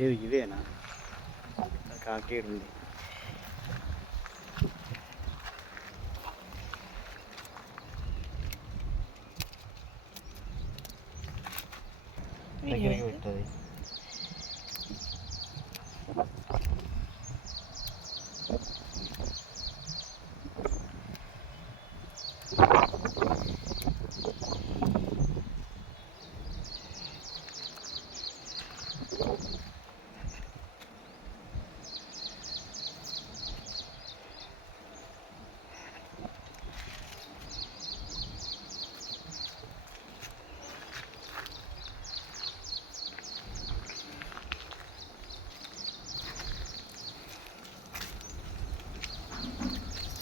ఇదేనా కాకేడు ఉంది. దగ్గరికి పెట్టది.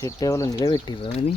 చెట్టు ఎవరు నిలబెట్టిర్రు అని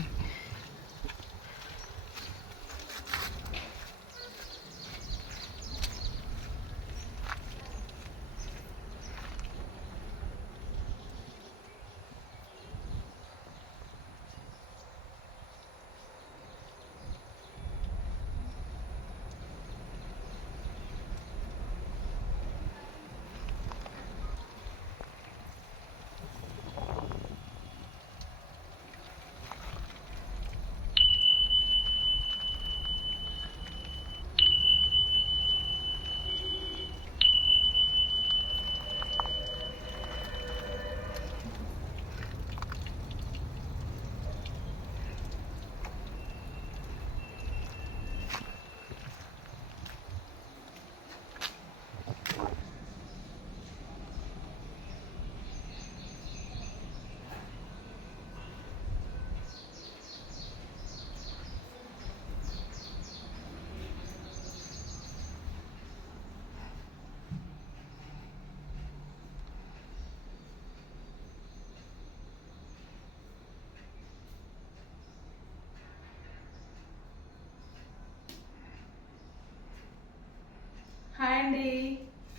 హాయ్ అండి,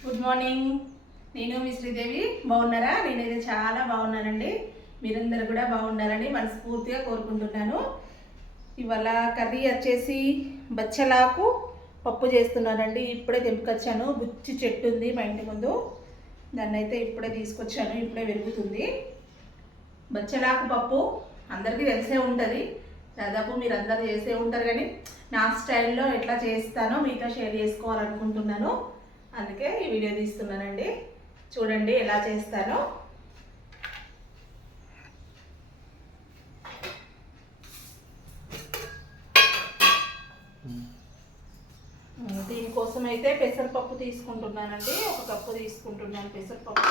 గుడ్ మార్నింగ్. నేను మీ శ్రీదేవి. బాగున్నారా? నేనైతే చాలా బాగున్నానండి. మీరందరూ కూడా బాగుండాలని మనస్ఫూర్తిగా కోరుకుంటున్నాను. ఇవాళ కర్రీ వచ్చేసి బచ్చలాకు పప్పు చేస్తున్నానండి. ఇప్పుడే తెంపుకొచ్చాను. బుచ్చి చెట్టు ఉంది మా ఇంటి ముందు, దాన్ని అయితే ఇప్పుడే తీసుకొచ్చాను. ఇప్పుడే వెలుగుతుంది. బచ్చలాకు పప్పు అందరికీ తెలిసే ఉంటుంది, దాదాపు మీరు అందరూ చేసే ఉంటారు. కానీ నా స్టైల్లో ఎట్లా చేస్తానో మీతో షేర్ చేసుకోవాలనుకుంటున్నాను. అందుకే ఈ వీడియో తీస్తున్నానండి. చూడండి ఎలా చేస్తానో. దీనికోసం అయితే పెసరపప్పు తీసుకుంటున్నానండి. 1 కప్పు తీసుకుంటున్నాను పెసరపప్పు.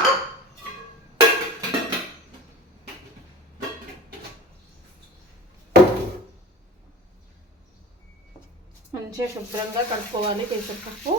మంచిగా శుభ్రంగా కడుక్కోవాలి పెసరపప్పు.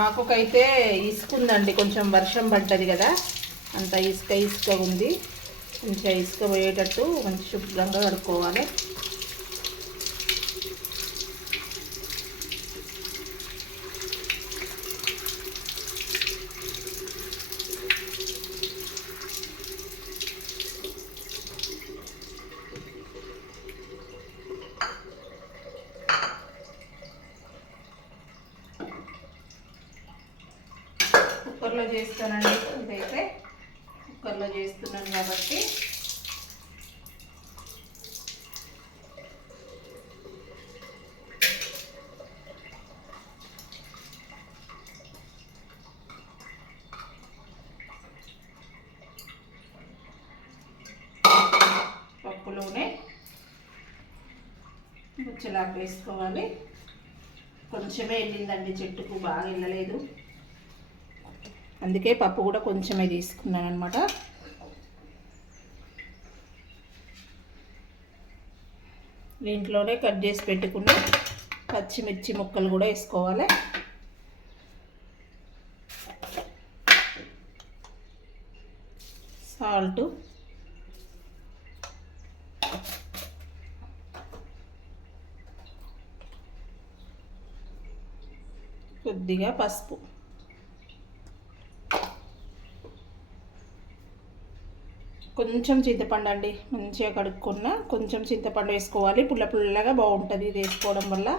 ఆకుకైతే ఇసుకుందండి, కొంచెం వర్షం పడ్డది కదా, అంత ఇసుక ఉంది. కొంచెం ఇసుక పోయేటట్టు మంచి శుభ్రంగా కడుక్కోవాలి. కుక్కర్లో చేస్తానండి. ఇదైతే కుక్కర్లో చేస్తున్నాను కాబట్టి పప్పులోనే బుచ్చలాకు వేసుకోవాలి. కొంచెమే వెళ్ళిందండి చెట్టుకు, బాగా వెళ్ళలేదు. అందుకే పప్పు కూడా కొంచెమే తీసుకున్నాను అనమాట. దీంట్లోనే కట్ చేసి పెట్టుకున్న పచ్చిమిర్చి ముక్కలు కూడా వేసుకోవాలి. సాల్ట్, కొద్దిగా పసుపు, కొంచెం చింతపండు అండి, మంచిగా కడుక్కున్న కొంచెం చింతపండు వేసుకోవాలి. పుల్ల పుల్లగా బాగుంటుంది ఇది వేసుకోవడం వల్ల.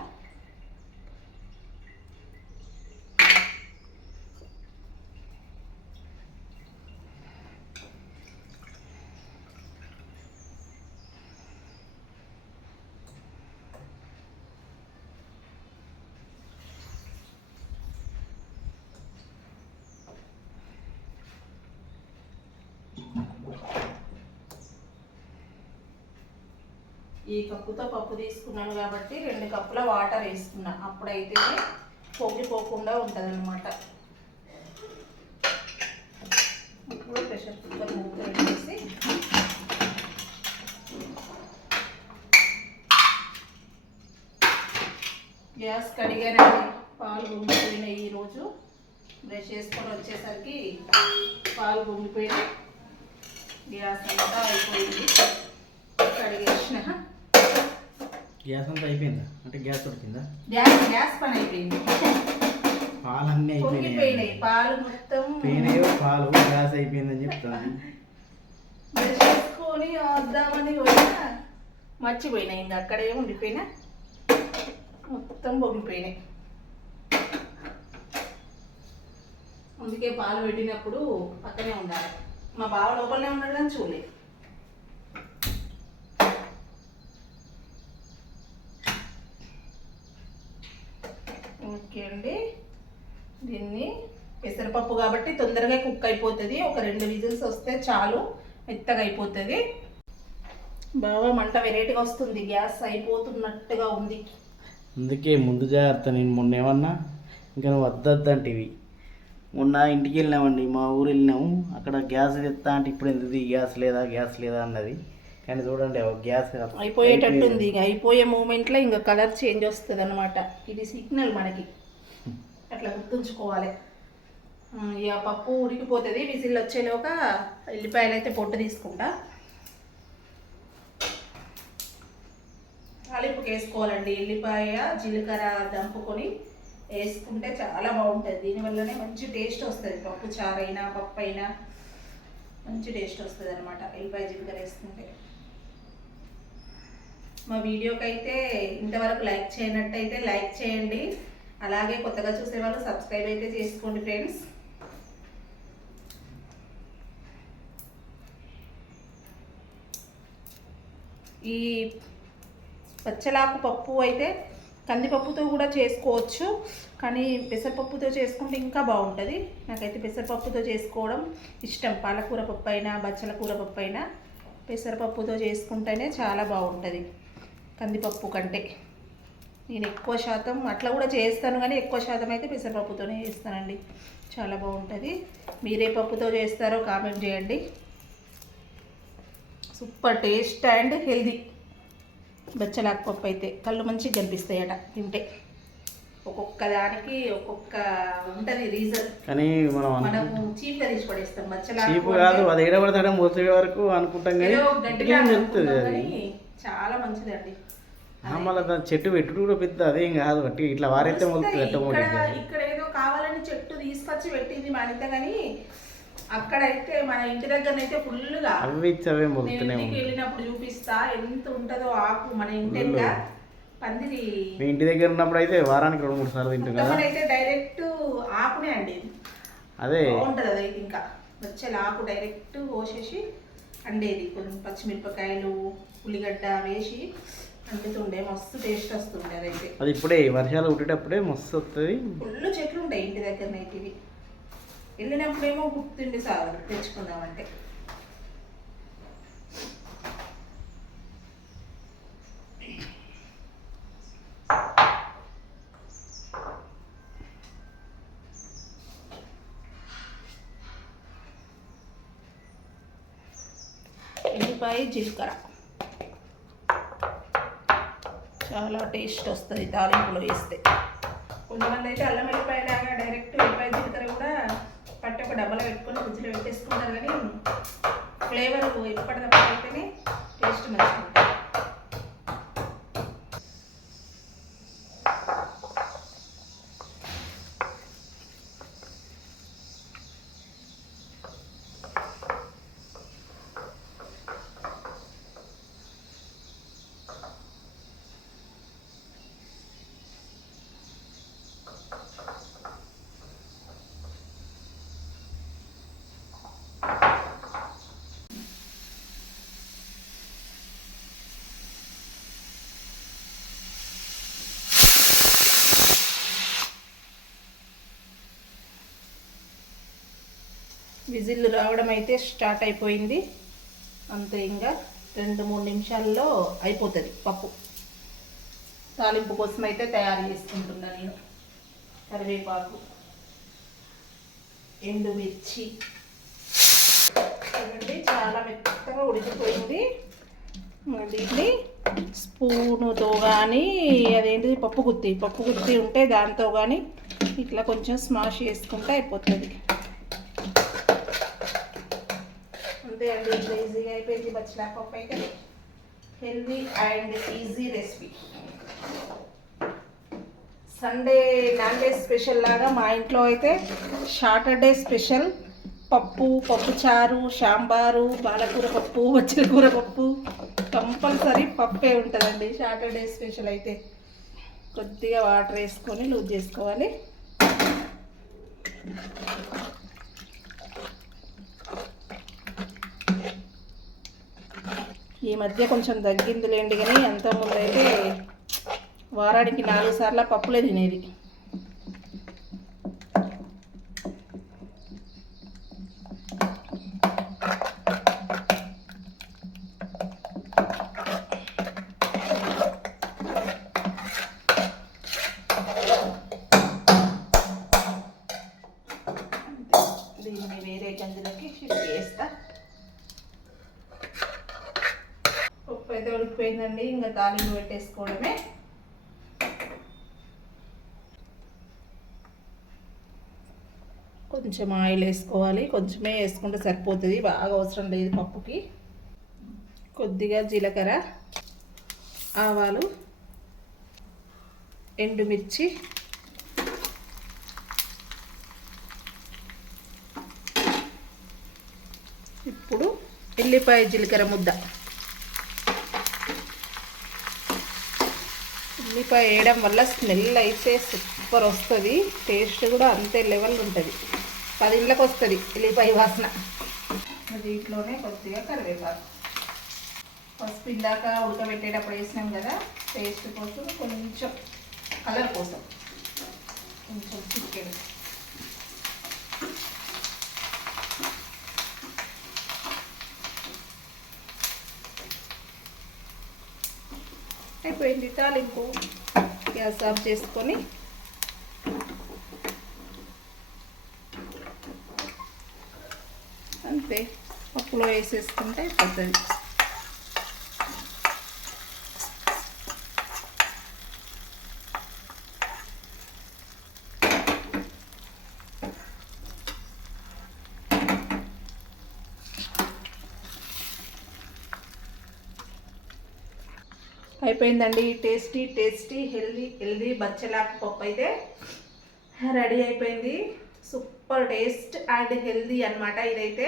ఈ కప్పుతో పప్పు తీసుకున్నాను కాబట్టి 2 కప్పుల వాటర్ వేసుకున్నా, అప్పుడైతేనే పొంగిపోకుండా ఉంటుంది అన్నమాట. ఇప్పుడు ప్రెషర్ కుక్కర్ మూత పెట్టేసి గ్యాస్ కడిగానండి. పాలు పొంగిపోయినాయి. ఈరోజు బ్రష్ చేసుకొని వచ్చేసరికి పాలు పొంగిపోయినాయి. గ్యాస్ అంతా అయిపోయింది, కడిగేసిన. గ్యాస్ అంతా అయిపోయిందా? అంటే గ్యాస్ ఉడికిందా? గ్యాస్ పని అయిపోయింది. పాలన్నీ అయిపోయినాయి. పాలు మొత్తం పోయినాయో, పాలు గ్యాస్ అయిపోయిందని చెప్తాను. బ్రష్ చేసుకొని వద్దామని పోయినా మర్చిపోయినాయి. ఇంకా అక్కడే ఉండిపోయినా, మొత్తం పొంగిపోయినాయి. అందుకే పాలు పెట్టినప్పుడు పక్కనే ఉండాలి. మా బావ లోపలనే ఉన్నాడు కానీ చూడలేదు. ఓకే అండి, దీన్ని పెసరపప్పు కాబట్టి తొందరగా కుక్ అయిపోతుంది. ఒక 2 విజిల్స్ వస్తే చాలు, మెత్తగా అయిపోతుంది. బాగా మంట వెరైటీగా వస్తుంది, గ్యాస్ అయిపోతున్నట్టుగా ఉంది. అందుకే ముందు జాగ్రత్త. నేను మొన్న ఏమన్నా ఇంకా నువ్వు వద్దంటివి. మొన్న ఇంటికి వెళ్ళినామండి, మా ఊరు వెళ్ళినాము. అక్కడ గ్యాస్ తెస్తా అంటే ఇప్పుడు ఎందుకు గ్యాస్ లేదా అన్నది. కానీ చూడండి గ్యాస్ అయిపోయేటట్టుంది. ఇక అయిపోయే మూమెంట్లో ఇంకా కలర్ చేంజ్ వస్తుంది అనమాట. ఇది సిగ్నల్ మనకి, అట్లా గుర్తుంచుకోవాలి. ఇక పప్పు ఉడికిపోతుంది. విజిల్ వచ్చేలోగా ఎల్లిపాయలు అయితే పొట్టు తీసుకుంటా. తాలింపుకి వేసుకోవాలండి. ఎల్లిపాయ జీలకర్ర దంపుకొని వేసుకుంటే చాలా బాగుంటుంది. దీనివల్లనే మంచి టేస్ట్ వస్తుంది. పప్పు చారైనా పప్పు అయినా మంచి టేస్ట్ వస్తుంది అనమాట ఎల్లిపాయ జీలకర్ర వేసుకుంటే. మా వీడియోకి అయితే ఇంతవరకు లైక్ చేయనట్టయితే లైక్ చేయండి. అలాగే కొత్తగా చూసేవాళ్ళు సబ్స్క్రైబ్ అయితే చేసుకోండి ఫ్రెండ్స్. ఈ పచ్చలాకు పప్పు అయితే కందిపప్పుతో కూడా చేసుకోవచ్చు, కానీ పెసరపప్పుతో చేసుకుంటే ఇంకా బాగుంటుంది. నాకైతే పెసరపప్పుతో చేసుకోవడం ఇష్టం. పాలకూర పప్పు అయినా బచ్చల కూర పప్పు అయినా పెసరపప్పుతో చేసుకుంటేనే చాలా బాగుంటుంది కందిపప్పు కంటే. నేను ఎక్కువ శాతం అట్లా కూడా చేస్తాను, కానీ ఎక్కువ శాతం అయితే పెసరపప్పుతోనే చేస్తానండి. చాలా బాగుంటుంది. మీరే పప్పుతో చేస్తారో కామెంట్ చేయండి. సూపర్ టేస్ట్ అండ్ హెల్దీ బచ్చలాకు పప్పు అయితే. కళ్ళు మంచిగా కనిపిస్తాయట తింటే. ఒక్కొక్క దానికి ఒక్కొక్క ఉంటుంది రీజన్. కానీ మనము చీప్గా తీసి పడేస్తాం. బచ్చలాకు కాదు, అది ఏడబడతాడే మోసే వరకు అనుకుంటాం, కానీ చాలా మంచిది అండి. మళ్ళీ దాని చెట్టు పెట్టుడు కూడా పెద్ద అదేం కాదు. బట్టి ఇట్లా వారైతే మొలుతుంది. ఇక్కడ ఏదో కావాలని చెట్టు తీసుకొచ్చి పెట్టింది మా అనిత, కానీ అక్కడైతే మన ఇంటి దగ్గర అయితే ఫుల్గా ఇంటికి వెళ్ళినప్పుడు చూపిస్తా ఎంత ఉంటుందో ఆకు. మన ఇంటి పందిరి మీ ఇంటి దగ్గర ఉన్నప్పుడు అయితే వారానికి 2-3 సార్లు తింటాం కదా. అయితే డైరెక్ట్ ఆకునే అండి, అదే బాగుంటుంది. అదైతే ఇంకా వచ్చే ఆకు డైరెక్ట్ కోసేసి అండేది. కొంచెం పచ్చిమిరపకాయలు ఉల్లిగడ్డ వేసి అంటుతుండే, మస్తు టేస్ట్ వస్తుండే అదైతే. అది ఇప్పుడే వర్షాలు పుట్టేటప్పుడే మస్తు వస్తుంది. ఫుల్ చెట్లు ఉంటాయి ఇంటి దగ్గర అయితే. ఇవి వెళ్ళినప్పుడేమో గుర్తుండి సాగు తెచ్చుకుందామంటే. ఎల్లిపాయ జీలకర్ర చాలా టేస్ట్ వస్తుంది తాలింపులో వేస్తే. కొంతమంది అయితే అల్లం వెల్లిపాయ లాగా డైరెక్ట్ వెల్లిపాయ జీలకర్ర కూడా పట్టి ఒక డబ్బాలో పెట్టుకొని ఫ్రిడ్జ్లో పెట్టేసుకుంటారు, కానీ ఫ్లేవర్ ఎప్పటికప్పుడు అయితేనే టేస్ట్ మంచిగా ఉంటుంది. విజిల్ రావడం అయితే స్టార్ట్ అయిపోయింది. అంతే, ఇంకా 2-3 నిమిషాల్లో అయిపోతుంది పప్పు. తాలింపు కోసం అయితే తయారు చేసుకుంటున్నాను నేను. కరివేపాకు, ఎండుమిర్చి చూడండి, చాలా మెత్తగా ఉడికిపోయింది. దీన్ని స్పూనుతో కానీ అదేంటిది పప్పు గుత్తి ఉంటే దాంతో కానీ ఇట్లా కొంచెం స్మాష్ చేసుకుంటే అయిపోతుంది. అంతే అండి, ఇట్లా ఈజీగా అయిపోయింది బచ్చలాకు పప్పు అయితే. Healthy and easy recipe. Sunday non veg special లాగా మా ఇంట్లో అయితే సాటర్డే స్పెషల్ పప్పుచారు, సాంబారు, పాలకూర పప్పు, బచ్చల కూర పప్పు, కంపల్సరీ పప్పే ఉంటుందండి సాటర్డే స్పెషల్ అయితే. కొద్దిగా వాటర్ వేసుకొని లూజ్ చేసుకోవాలి. ఈ మధ్య కొంచెం తగ్గిందిలేండి, కానీ అంతకుముందు అయితే వారానికి 4 సార్లు పప్పులే తినేది. దీన్ని వేరే గంజులకి షిఫ్ట్ చేస్తా. పప్పు అయితే ఉడికిపోయిందండి, ఇంకా తాలింపు పెట్టేసుకోవడమే. కొంచెం ఆయిల్ వేసుకోవాలి, కొంచెమే వేసుకుంటే సరిపోతుంది, బాగా అవసరం లేదు పప్పుకి. కొద్దిగా జీలకర్ర, ఆవాలు, ఎండుమిర్చి, ఇప్పుడు ఎల్లిపాయ జీలకర్ర ముద్ద. ఉల్లిపాయ వేయడం వల్ల స్మెల్ అయితే సూపర్ వస్తుంది, టేస్ట్ కూడా అంతే లెవెల్ ఉంటుంది. 10 ఇళ్ళకి వస్తుంది ఎల్లిపాయ వాసన. దీంట్లోనే కొద్దిగా కరివేపాకు, పసుపు ఇందాక ఉడకబెట్టేటప్పుడు వేసినాం కదా, టేస్ట్ కోసం, కొంచెం కలర్ కోసం కొంచెం చికెన్. అయిపోయింది తాలింపు. గ్యాస్ ఆఫ్ చేసుకొని అంతే పప్పులో వేసేసుకుంటే అయిపోతుంది. అయిపోయిందండి, టేస్టీ హెల్దీ బచ్చలాకు పప్పు అయితే రెడీ అయిపోయింది. సూపర్ టేస్ట్ అండ్ హెల్దీ అన్నమాట. ఇదైతే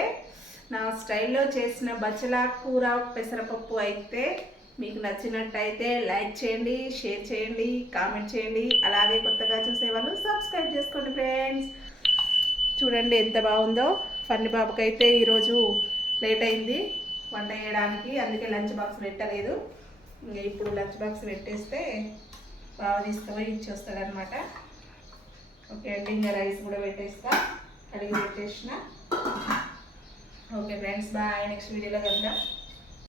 నా స్టైల్లో చేసిన బచ్చలాకు కూర పెసరపప్పు అయితే మీకు నచ్చినట్టయితే లైక్ చేయండి, షేర్ చేయండి, కామెంట్ చేయండి. అలాగే కొత్తగా చూసేవాళ్ళు సబ్స్క్రైబ్ చేసుకోండి ఫ్రెండ్స్. చూడండి ఎంత బాగుందో. ఫన్నీ బాబుకైతే ఈరోజు లేట్ అయింది వంట చేయడానికి, అందుకే లంచ్ బాక్స్ పెట్టలేదు. ఇంకా ఇప్పుడు లంచ్ బాక్స్ పెట్టేస్తే బాగా తీసుకుపోయి ఇచ్చేస్తాడనమాట. ఓకే అండి, ఇంకా రైస్ కూడా పెట్టేస్తా, కడిగి పెట్టేసిన. Okay friends, bye. నెక్స్ట్ వీడియోలో కలుద్దాం.